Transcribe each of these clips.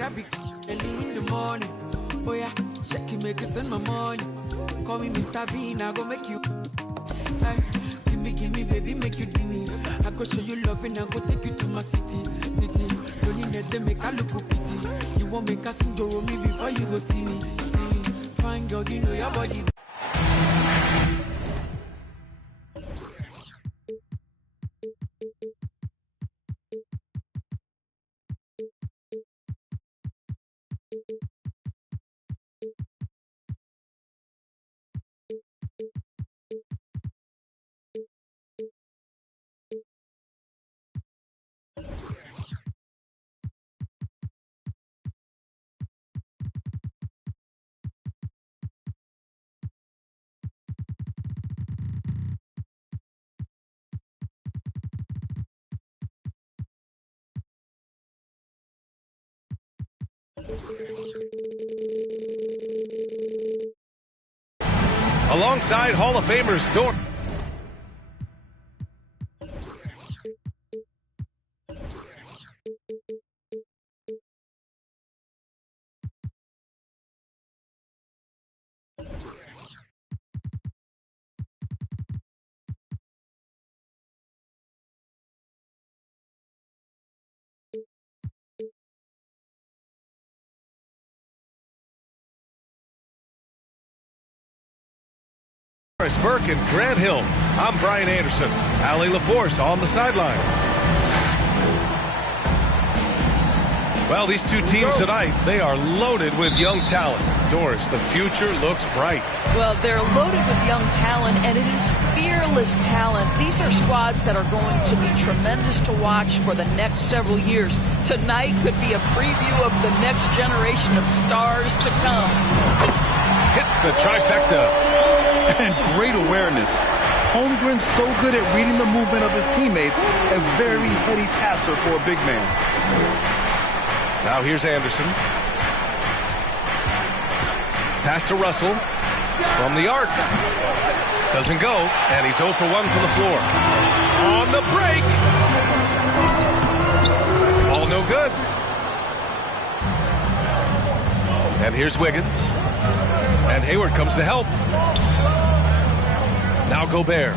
grab it early in the morning. Oh yeah, shake it, make it spend my money. Call me Mr. Bean, I go make you. Give me, baby, make you give me. I go show you love and I go take you to my city. Don't you let them make a look pity. You won't make a sing to me before you go see me. Fine girl, you know your body. Alongside Hall of Famers Doris. Burke and Grant Hill. I'm Brian Anderson. Allie LaForce on the sidelines. Well, these two teams tonight, they are loaded with young talent. Doris, the future looks bright. Well, they're loaded with young talent, and it is fearless talent. These are squads that are going to be tremendous to watch for the next several years. Tonight could be a preview of the next generation of stars to come. Hits the trifecta. And great awareness. Holmgren's so good at reading the movement of his teammates, a very heady passer for a big man. Now here's Anderson. Pass to Russell from the arc. Doesn't go, and he's 0 for 1 from the floor. On the break. All no good. And here's Wiggins. And Hayward comes to help. Now Gobert.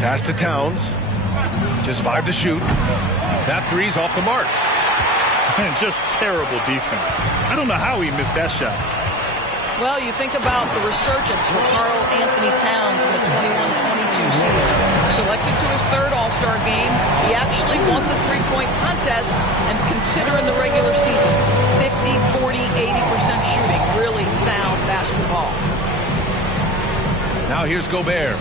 Pass to Towns. Just 5 to shoot. That three's off the mark. And just terrible defense. I don't know how he missed that shot. Well, you think about the resurgence for Karl Anthony Towns in the 21-22 season. Selected to his third All-Star game, he actually won the three-point contest, and considering the regular season, 50, 40, 80% shooting, really sound basketball. Now here's Gobert.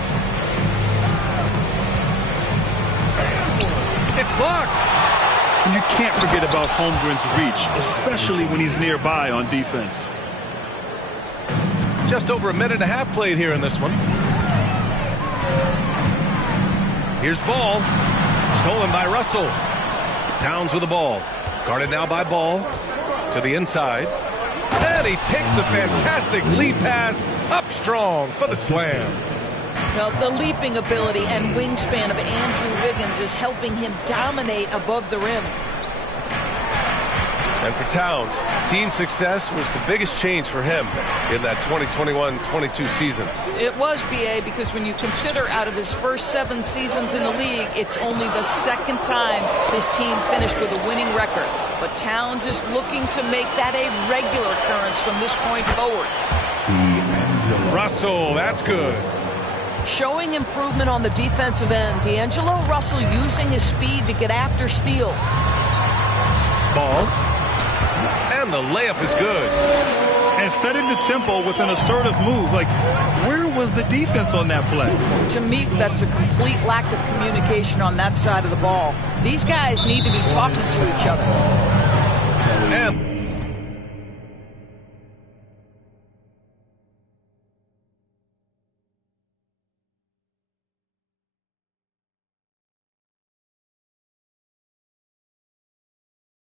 It's blocked. And you can't forget about Holmgren's reach, especially when he's nearby on defense. Just over a minute and a half played here in this one. Here's Ball. Stolen by Russell. Towns with the ball. Guarded now by Ball. To the inside. And he takes the fantastic lead pass up strong for the slam. Well, the leaping ability and wingspan of Andrew Wiggins is helping him dominate above the rim. And for Towns, team success was the biggest change for him in that 2021-22 season. It was, B.A., because when you consider out of his first 7 seasons in the league, it's only the second time his team finished with a winning record. But Towns is looking to make that a regular occurrence from this point forward. Russell, that's good. Showing improvement on the defensive end, D'Angelo Russell using his speed to get after steals. Ball. And the layup is good. And setting the tempo with an assertive move. Like, where was the defense on that play? To me, that's a complete lack of communication on that side of the ball. These guys need to be talking to each other. And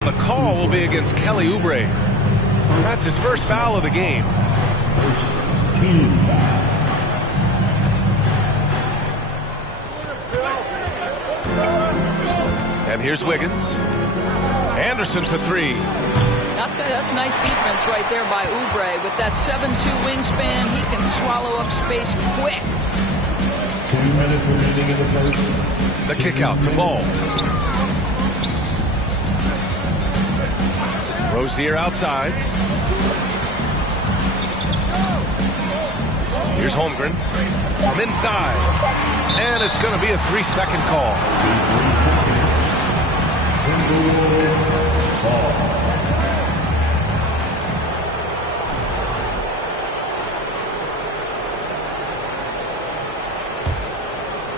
the call will be against Kelly Oubre. That's his first foul of the game. And here's Wiggins. Anderson for three. I'll tell you, that's nice defense right there by Oubre. With that 7'2" wingspan, he can swallow up space quick. 2 minutes remaining in the first. The kick out to Ball. Rozier outside. Here's Holmgren from inside. And it's going to be a 3-second call.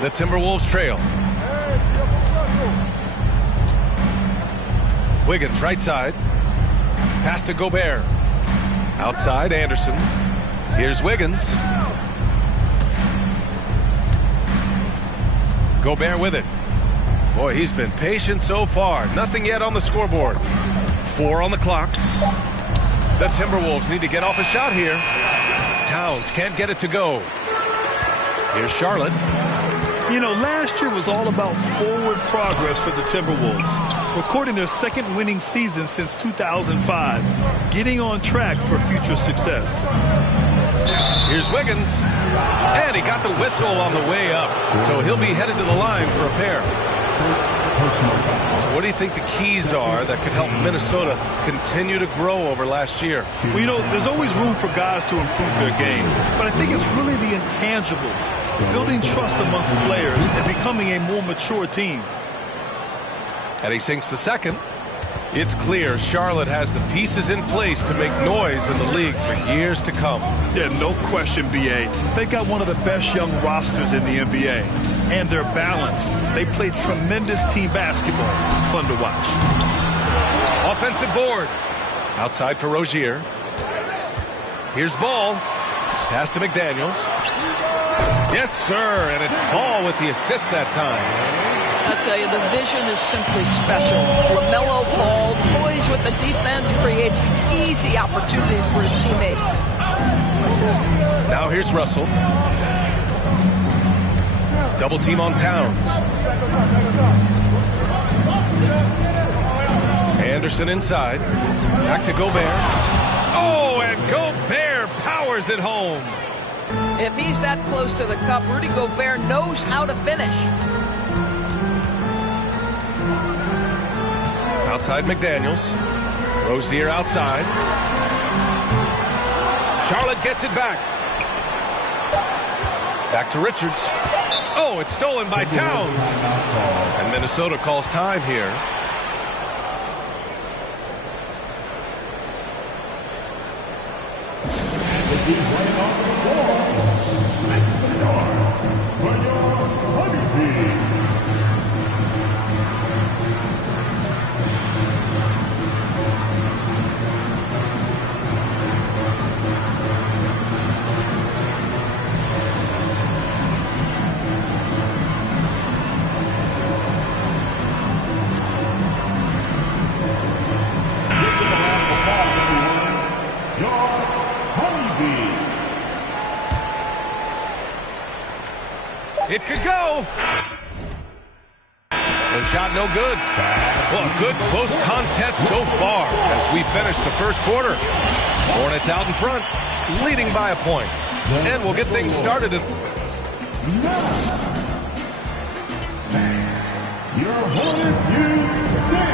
The Timberwolves trail. Wiggins right side. Pass to Gobert. Outside Anderson. Here's Wiggins. Gobert with it. Boy, he's been patient so far. Nothing yet on the scoreboard. 4 on the clock. The Timberwolves need to get off a shot here. Towns can't get it to go. Here's Charlotte. You know, last year was all about forward progress for the Timberwolves, recording their second winning season since 2005, getting on track for future success. Here's Wiggins, and he got the whistle on the way up, so he'll be headed to the line for a pair. So what do you think the keys are that could help Minnesota continue to grow over last year? Well, you know, there's always room for guys to improve their game, but I think it's really the intangibles, building trust amongst players and becoming a more mature team. And he sinks the second. It's clear Charlotte has the pieces in place to make noise in the league for years to come. Yeah, no question, B.A. They got one of the best young rosters in the NBA. And they're balanced. They play tremendous team basketball. Fun to watch. Offensive board. Outside for Rozier. Here's Ball. Pass to McDaniels. Yes, sir. And it's Ball with the assist that time. I tell you, the vision is simply special. LaMelo Ball toys with the defense, creates easy opportunities for his teammates. Now here's Russell. Double team on Towns. Anderson inside. Back to Gobert. Oh, and Gobert powers it home. If he's that close to the cup, Rudy Gobert knows how to finish. Outside McDaniels. Rozier outside. Charlotte gets it back. Back to Richards. Oh, it's stolen by Towns. And Minnesota calls time here. It could go. The shot no good. Well, a good close contest so far as we finish the first quarter. Hornets out in front, leading by a point. And we'll get things started.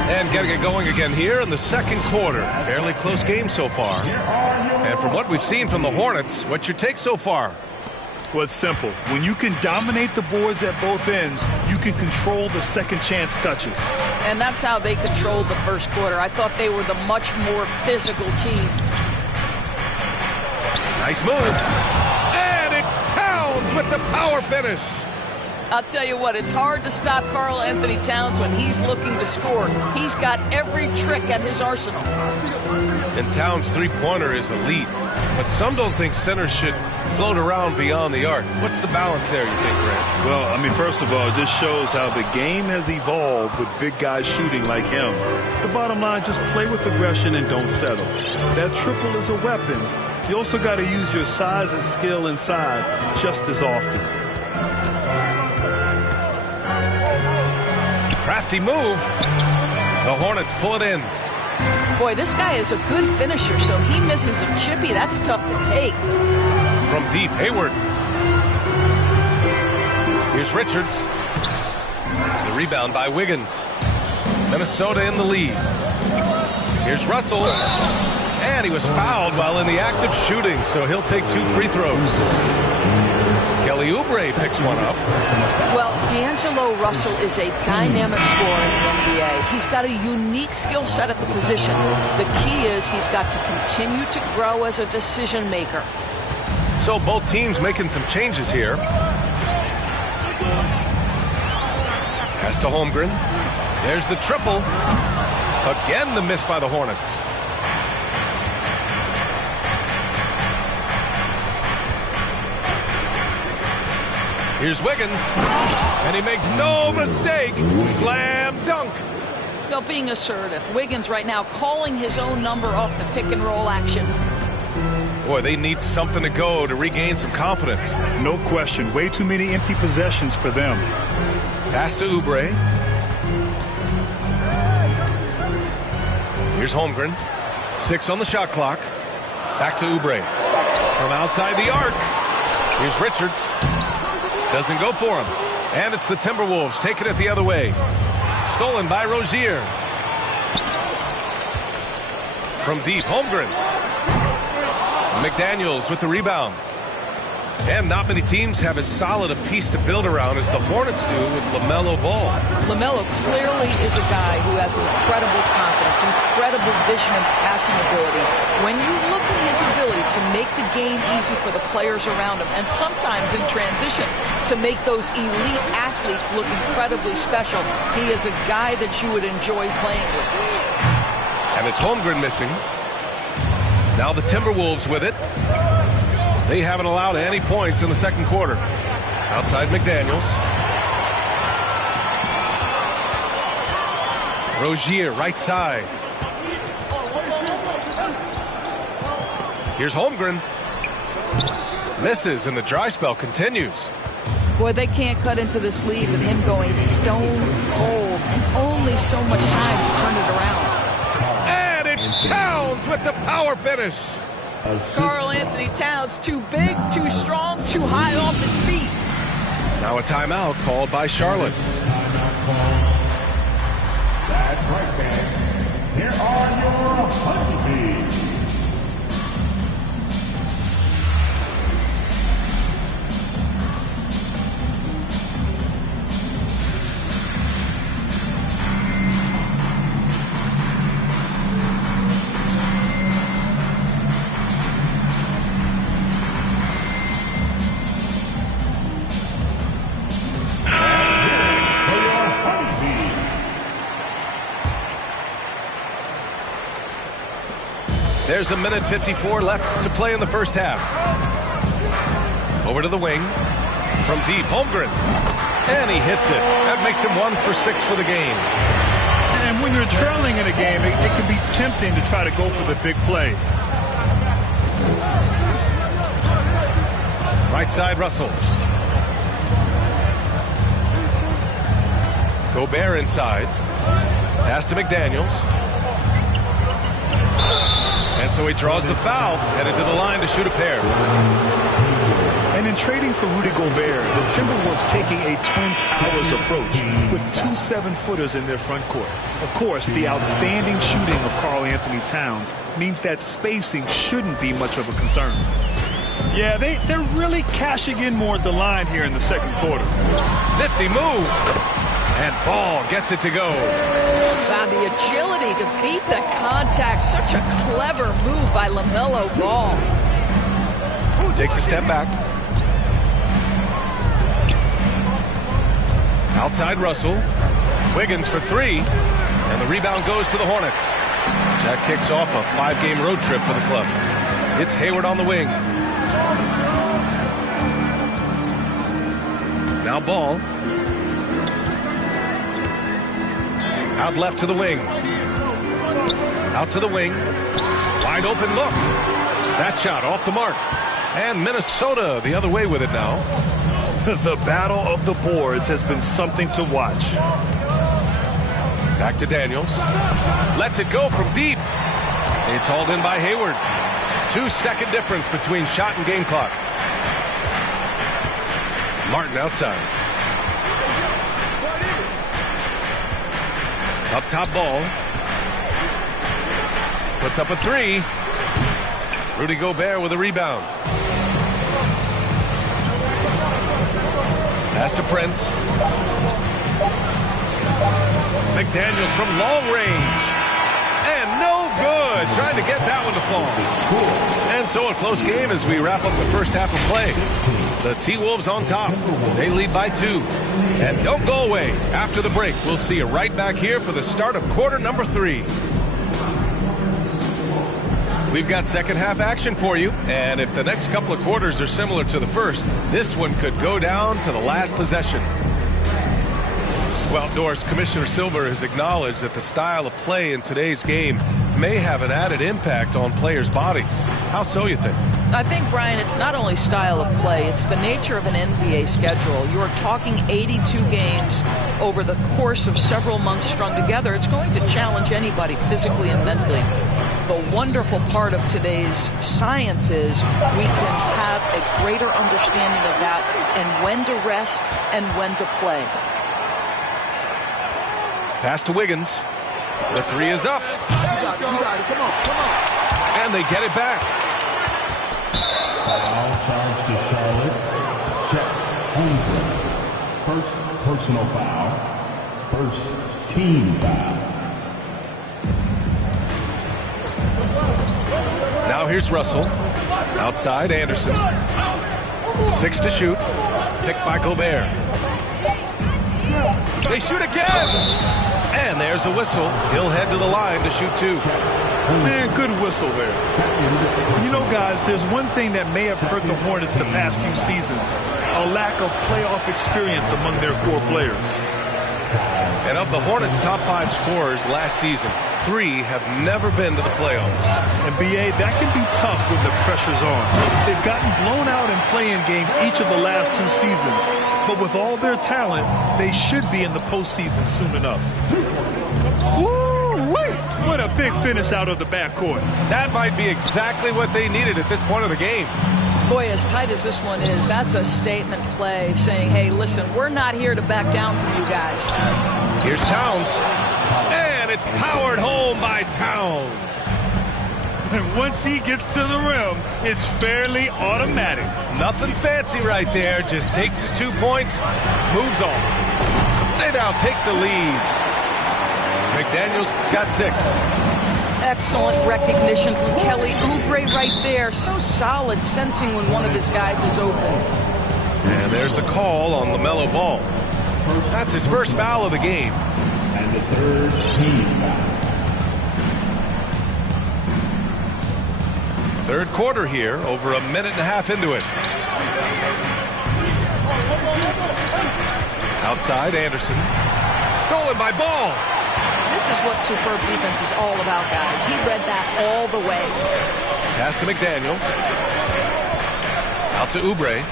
And getting it going again here in the second quarter. Fairly close game so far. And from what we've seen from the Hornets, what's your take so far? Well, it's simple. When you can dominate the boards at both ends, you can control the second chance touches. And that's how they controlled the first quarter. I thought they were the much more physical team. Nice move. And it's Towns with the power finish. I'll tell you what, it's hard to stop Karl Anthony Towns when he's looking to score. He's got every trick at his arsenal. And Towns' three-pointer is elite. But some don't think centers should float around beyond the arc. What's the balance there, you think, Grant? Well, I mean, first of all, it just shows how the game has evolved with big guys shooting like him. The bottom line, just play with aggression and don't settle. That triple is a weapon. You also got to use your size and skill inside just as often. Crafty move. The Hornets pull it in. Boy, this guy is a good finisher, so he misses a chippy. That's tough to take. From deep, Hayward. Here's Richards. The rebound by Wiggins. Minnesota in the lead. Here's Russell. And he was fouled while in the act of shooting, so he'll take 2 free throws. Kelly Oubre picks one up. Well, D'Angelo Russell is a dynamic scorer in the NBA. He's got a unique skill set at the position. The key is he's got to continue to grow as a decision maker. So both teams making some changes here. Pass to Holmgren. There's the triple. Again, the miss by the Hornets. Here's Wiggins, and he makes no mistake. Slam dunk. Well, being assertive. Wiggins right now calling his own number off the pick and roll action. Boy, they need something to go to regain some confidence. No question. Way too many empty possessions for them. Pass to Oubre. Here's Holmgren. 6 on the shot clock. Back to Oubre. From outside the arc. Here's Richards. Doesn't go for him. And it's the Timberwolves taking it the other way. Stolen by Rozier. From deep, Holmgren. McDaniels with the rebound. And not many teams have as solid a piece to build around as the Hornets do with LaMelo Ball. LaMelo clearly is a guy who has incredible confidence, incredible vision and passing ability. When you look at his ability to make the game easy for the players around him, and sometimes in transition to make those elite athletes look incredibly special, he is a guy that you would enjoy playing with. And it's Holmgren missing. Now the Timberwolves with it. They haven't allowed any points in the second quarter. Outside McDaniels. Rozier, right side. Here's Holmgren. Misses, and the dry spell continues. Boy, they can't cut into this lead with him going stone cold and only so much time to turn it around. And it's Towns with the power finish. Karl-Anthony Towns, too big, too strong, too high off his feet. Now a timeout called by Charlotte. That's right, fans. Here are your hockey teams. There's a minute 54 left to play in the first half. Over to the wing. From deep, Holmgren. And he hits it. That makes him 1 for 6 for the game. And when you're trailing in a game, it can be tempting to try to go for the big play. Right side, Russell. Gobert inside. Pass to McDaniels. And so he draws the foul, headed to the line to shoot a pair. And in trading for Rudy Gobert, the Timberwolves taking a Twin Towers approach with 2 7-footers in their front court. Of course, the outstanding shooting of Karl-Anthony Towns means that spacing shouldn't be much of a concern. Yeah, they're really cashing in more at the line here in the second quarter. Nifty move. And Ball gets it to go. Wow, the agility to beat the contact. Such a clever move by LaMelo Ball. Takes a step back. Outside Russell. Wiggins for 3. And the rebound goes to the Hornets. That kicks off a 5-game road trip for the club. It's Hayward on the wing. Now Ball. Out left to the wing. Out to the wing. Wide open look. That shot off the mark. And Minnesota the other way with it now. The battle of the boards has been something to watch. Back to Daniels. Lets it go from deep. It's hauled in by Hayward. 2-second difference between shot and game clock. Martin outside. Up top ball. Puts up a three. Rudy Gobert with a rebound. Pass to Prince. McDaniels from long range. And no good. Trying to get that one to fall. And so a close game as we wrap up the first half of play. The T-Wolves on top. They lead by 2. And don't go away. After the break, we'll see you right back here for the start of quarter number 3. We've got second half action for you, and if the next couple of quarters are similar to the first, this one could go down to the last possession. Well, Doris, Commissioner Silver has acknowledged that the style of play in today's game may have an added impact on players' bodies. How so, you think? I think, Brian, it's not only style of play, it's the nature of an NBA schedule. You're talking 82 games over the course of several months strung together. It's going to challenge anybody physically and mentally. The wonderful part of today's science is we can have a greater understanding of that and when to rest and when to play. Pass to Wiggins. The three is up. You got it. Come on. And they get it back. Foul charge to Charlotte. Chet Holmgren. First personal foul. First team foul. Now here's Russell. Outside, Anderson. 6 to shoot. Picked by Gobert. They shoot again! And there's a whistle. He'll head to the line to shoot 2. Man, good whistle there. You know, guys, there's one thing that may have hurt the Hornets the past few seasons. A lack of playoff experience among their core players. And of the Hornets' top 5 scorers last season, 3 have never been to the playoffs. And B.A., that can be tough when the pressure's on. They've gotten blown out in play-in games each of the last 2 seasons. But with all their talent, they should be in the postseason soon enough. Woo-wee! What a big finish out of the backcourt. That might be exactly what they needed at this point of the game. Boy, as tight as this one is, that's a statement play saying, hey, listen, we're not here to back down from you guys. Here's Towns. And it's powered home by Towns. And once he gets to the rim, it's fairly automatic. Nothing fancy right there. Just takes his 2 points, moves on. They now take the lead. McDaniels got 6. Excellent recognition from Kelly Oubre right there. So solid, sensing when one of his guys is open. And there's the call on LaMelo Ball. That's his first foul of the game. And the third team foul. Third quarter here, over a minute and a half into it. Outside, Anderson. Stolen by Ball. This is what superb defense is all about, guys. He read that all the way. Pass to McDaniels. Out to Oubre.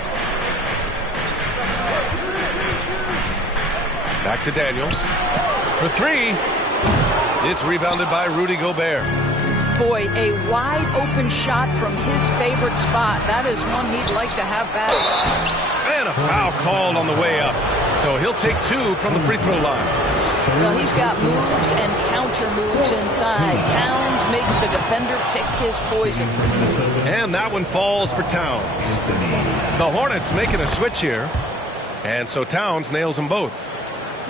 Back to Daniels. For 3. It's rebounded by Rudy Gobert. Boy, a wide open shot from his favorite spot. That is one he'd like to have back. And a foul called on the way up. So he'll take 2 from the free throw line. Well, he's got moves and counter moves inside. Towns makes the defender pick his poison. And that one falls for Towns. The Hornets making a switch here. And so Towns nails them both.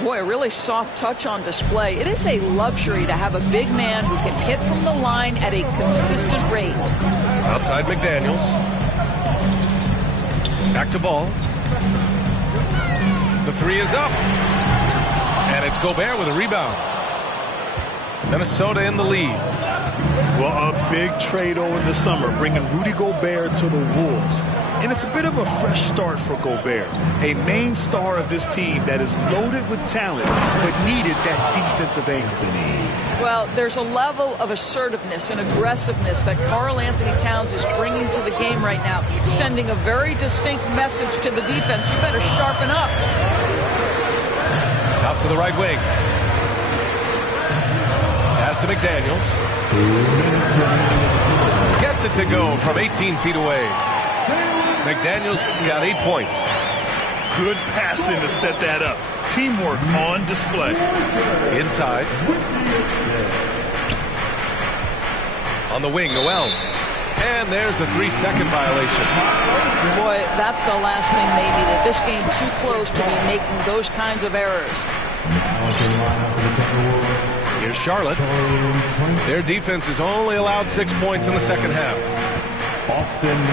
Boy, a really soft touch on display. It is a luxury to have a big man who can hit from the line at a consistent rate. Outside McDaniels. Back to Ball. The 3 is up. And it's Gobert with a rebound. Minnesota in the lead. Well, a big trade over the summer, bringing Rudy Gobert to the Wolves. And it's a bit of a fresh start for Gobert, a main star of this team that is loaded with talent, but needed that defensive anchor. Well, there's a level of assertiveness and aggressiveness that Karl Anthony Towns is bringing to the game right now, sending a very distinct message to the defense. You better sharpen up. Out to the right wing. Pass to McDaniels. Gets it to go from 18 feet away. McDaniels got 8 points. Good passing to set that up. Teamwork on display. Inside. On the wing, Noel. And there's a 3-second violation. Boy, that's the last thing they needed. This game too close to be making those kinds of errors. Here's Charlotte. Their defense has only allowed 6 points in the second half.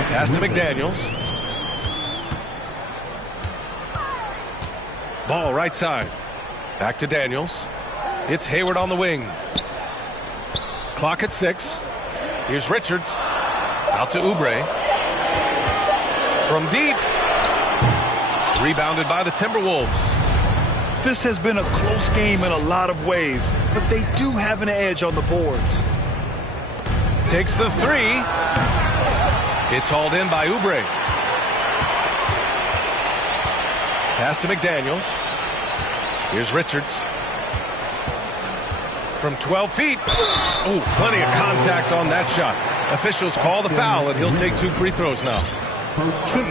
Pass to McDaniels. Ball right side. Back to Daniels. It's Hayward on the wing. Clock at 6. Here's Richards. Out to Oubre. From deep. Rebounded by the Timberwolves. This has been a close game in a lot of ways, but they do have an edge on the boards. Takes the 3. It's hauled in by Oubre. Pass to McDaniels. Here's Richards. From 12 feet. Oh, plenty of contact on that shot. Officials call the foul, and he'll take 2 free throws now.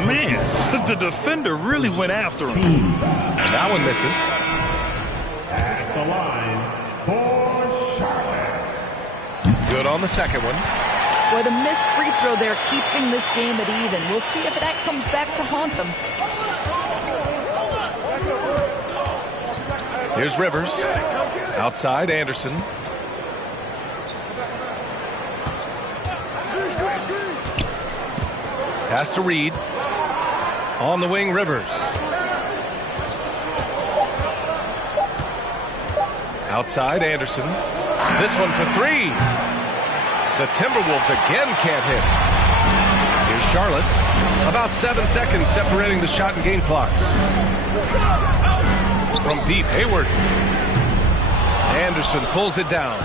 Man, the defender really went after him. And that one misses. At the line for Charlotte. Good on the second one. Boy, the missed free throw there, keeping this game at even. We'll see if that comes back to haunt them. Here's Rivers. Outside, Anderson. Pass to Reed. On the wing, Rivers. Outside, Anderson. This one for 3. The Timberwolves again can't hit. Here's Charlotte. About 7 seconds separating the shot and game clocks. From deep, Hayward. Anderson pulls it down.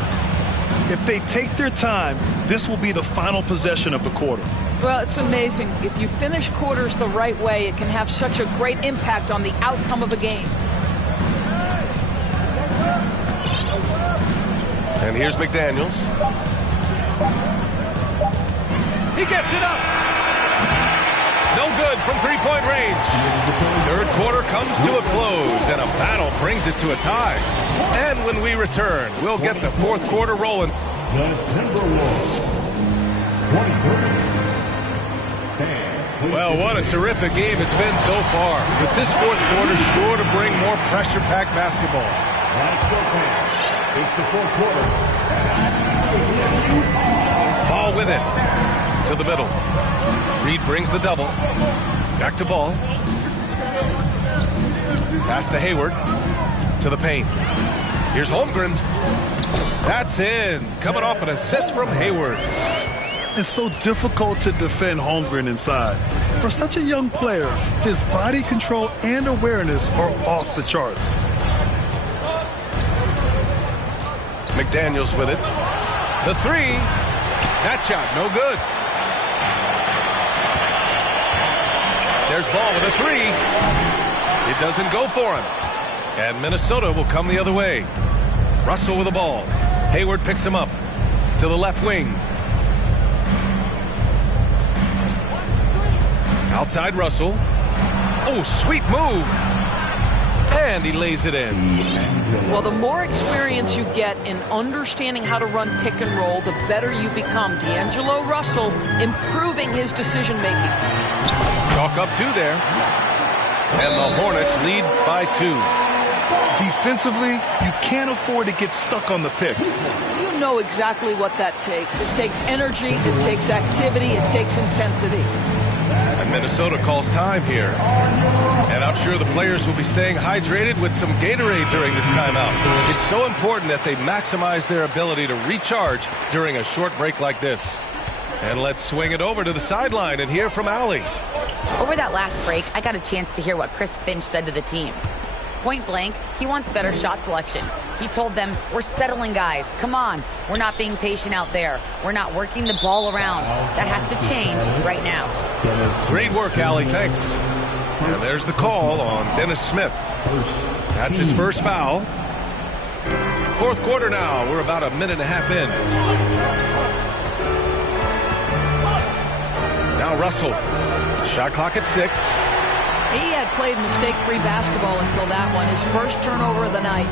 If they take their time, this will be the final possession of the quarter. Well, it's amazing. If you finish quarters the right way, it can have such a great impact on the outcome of a game. And here's McDaniels. He gets it up. No good from three-point range. Third quarter comes to a close, and a battle brings it to a tie. And when we return, we'll get the fourth quarter rolling. The Timberwolves, 23. Well, what a terrific game it's been so far. With this fourth quarter sure to bring more pressure-packed basketball. It's the fourth quarter. Ball with it. To the middle. Reed brings the double. Back to Ball. Pass to Hayward. To the paint. Here's Holmgren. That's in. Coming off an assist from Hayward. It's so difficult to defend Holmgren inside. For such a young player, his body control and awareness are off the charts. McDaniels with it. The 3. That shot, no good. There's Ball with a 3. It doesn't go for him. And Minnesota will come the other way. Russell with the ball. Hayward picks him up. To the left wing. Outside Russell. Oh, sweet move. And he lays it in. Well, the more experience you get in understanding how to run pick and roll, the better you become. D'Angelo Russell improving his decision-making. Chalk up 2 there. And the Hornets lead by 2. Defensively, you can't afford to get stuck on the pick. You know exactly what that takes. It takes energy, it takes activity, it takes intensity. And Minnesota calls time here. And I'm sure the players will be staying hydrated with some Gatorade during this timeout. It's so important that they maximize their ability to recharge during a short break like this. And let's swing it over to the sideline and hear from Allie. Over that last break, I got a chance to hear what Chris Finch said to the team. Point blank, he wants better shot selection. He told them, we're settling guys. Come on. We're not being patient out there. We're not working the ball around. That has to change right now. Great work, Allie. Thanks. And there's the call on Dennis Smith. That's his first foul. fourth quarter now. We're about a minute and a half in. Now Russell. Shot clock at 6. He had played mistake-free basketball until that one. His first turnover of the night.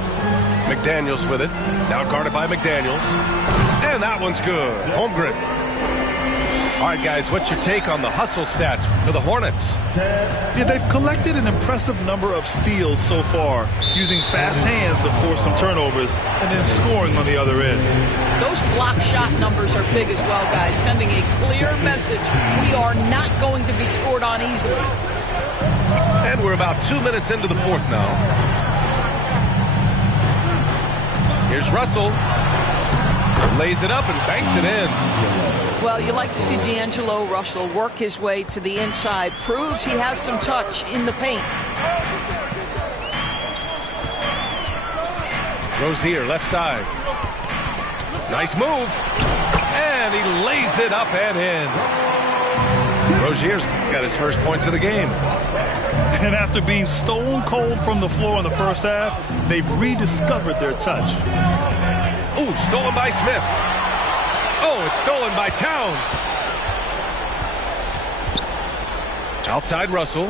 McDaniels with it. Now guarded by McDaniels. And that one's good. Holmgren. All right, guys, what's your take on the hustle stats for the Hornets? Yeah, they've collected an impressive number of steals so far, using fast hands to force some turnovers and then scoring on the other end. Those block shot numbers are big as well, guys, sending a clear message. We are not going to be scored on easily. And we're about 2 minutes into the fourth now. Here's Russell. Lays it up and banks it in. Well, you like to see D'Angelo Russell work his way to the inside. Proves he has some touch in the paint. Rozier, left side. Nice move. And he lays it up and in. Rozier's got his first points of the game. And after being stone cold from the floor in the first half, they've rediscovered their touch. Ooh, stolen by Smith. Oh, it's stolen by Towns. Outside Russell.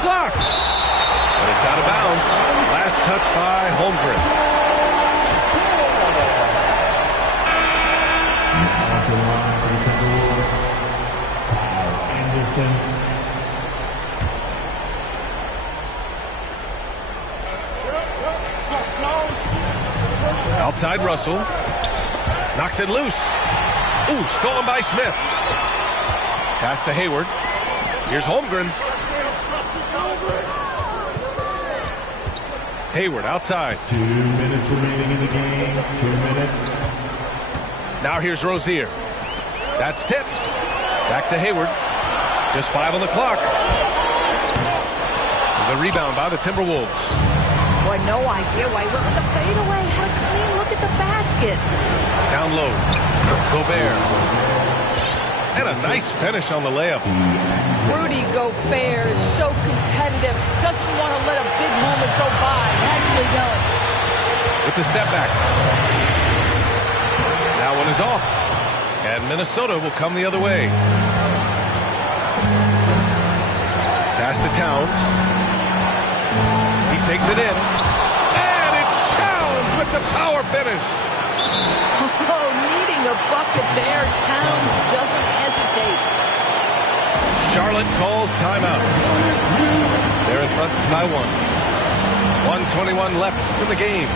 Blocked. But it's out of bounds. Last touch by Holmgren. Outside Russell. Knocks it loose. Ooh, stolen by Smith. Pass to Hayward. Here's Holmgren. Hayward outside. 2 minutes remaining in the game. 2 minutes. Now here's Rozier. That's tipped. Back to Hayward. Just 5 on the clock. The rebound by the Timberwolves. Boy, no idea why he wasn't the fadeaway. Had a clean look at the basket. Down low. Gobert. And a nice finish on the layup. Rudy Gobert is so competitive. Doesn't want to let a big moment go by. Nicely done. With the step back. That one is off. And Minnesota will come the other way. Pass to Towns. He takes it in. And it's Towns with the power finish. Oh, needing a bucket there. Towns doesn't hesitate. Charlotte calls timeout. They're in front by 1. 1:21 left in the game.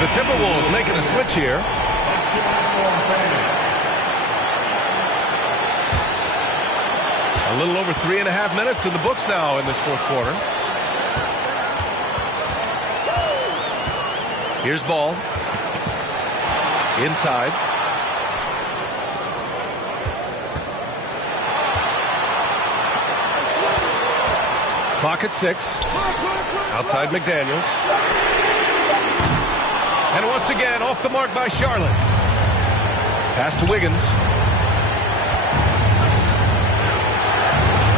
The Timberwolves making a switch here. A little over 3.5 minutes in the books now in this fourth quarter. Here's Ball. Inside. Clock at 6. Outside McDaniels. And once again, off the mark by Charlotte. Pass to Wiggins.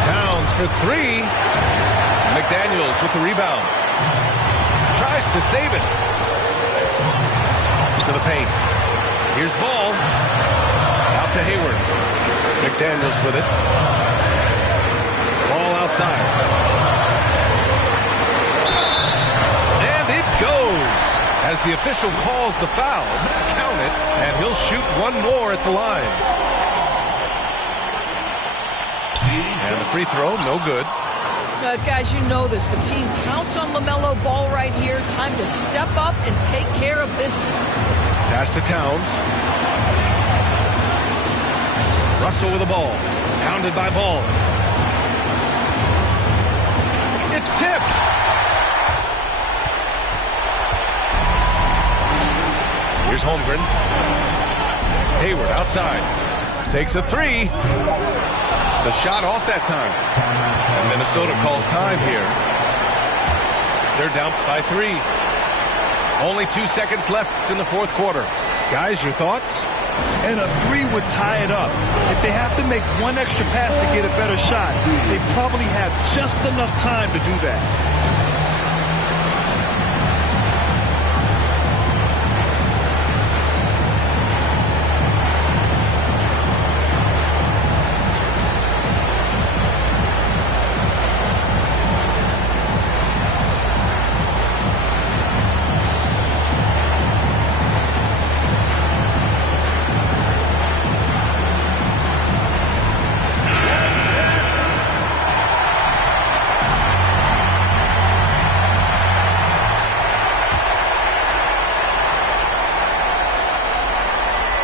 Towns for 3. McDaniels with the rebound. Tries to save it. To the paint. Here's Ball. Out to Hayward. McDaniels with it. Ball outside. And it goes. As the official calls the foul, count it, and he'll shoot one more at the line. And the free throw, no good. Guys, you know this. The team counts on LaMelo Ball right here. Time to step up and take care of business. Pass to Towns. Russell with the ball. Pounded by Ball. It's tipped. Here's Holmgren. Hayward outside. Takes a 3. The shot off that time. And Minnesota calls time here. They're down by 3. Only 2 seconds left in the fourth quarter. Guys, your thoughts? And a 3 would tie it up. If they have to make one extra pass to get a better shot, they probably have just enough time to do that.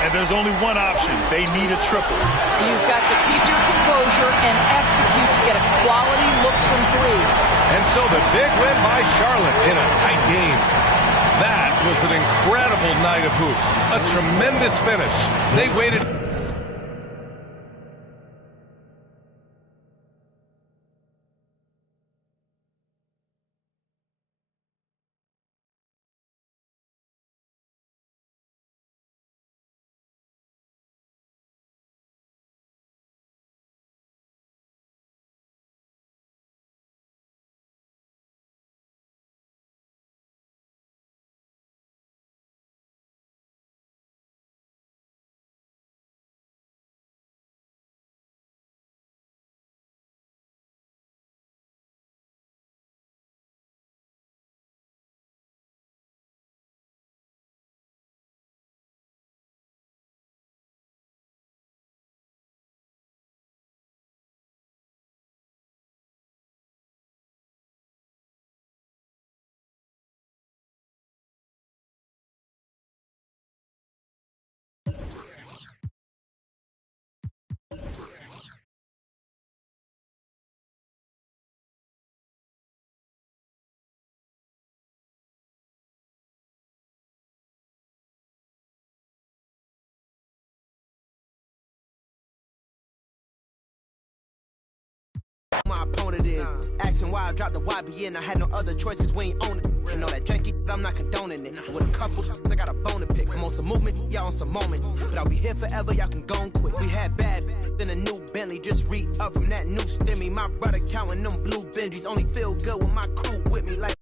And there's only one option. They need a triple. You've got to keep your composure and execute to get a quality look from 3. And so the big win by Charlotte in a tight game. That was an incredible night of hoops. A tremendous finish. They waited. My opponent is asking why I dropped the YBN. I had no other choices. We ain't on it. And all that janky, I'm not condoning it. With a couple, I got a bone to pick. I'm on some movement, y'all on some moment. But I'll be here forever, y'all can go and quit. We had bad, then a new Bentley. Just re up from that new stimmy. My brother counting them blue Benjis. Only feel good with my crew with me. Like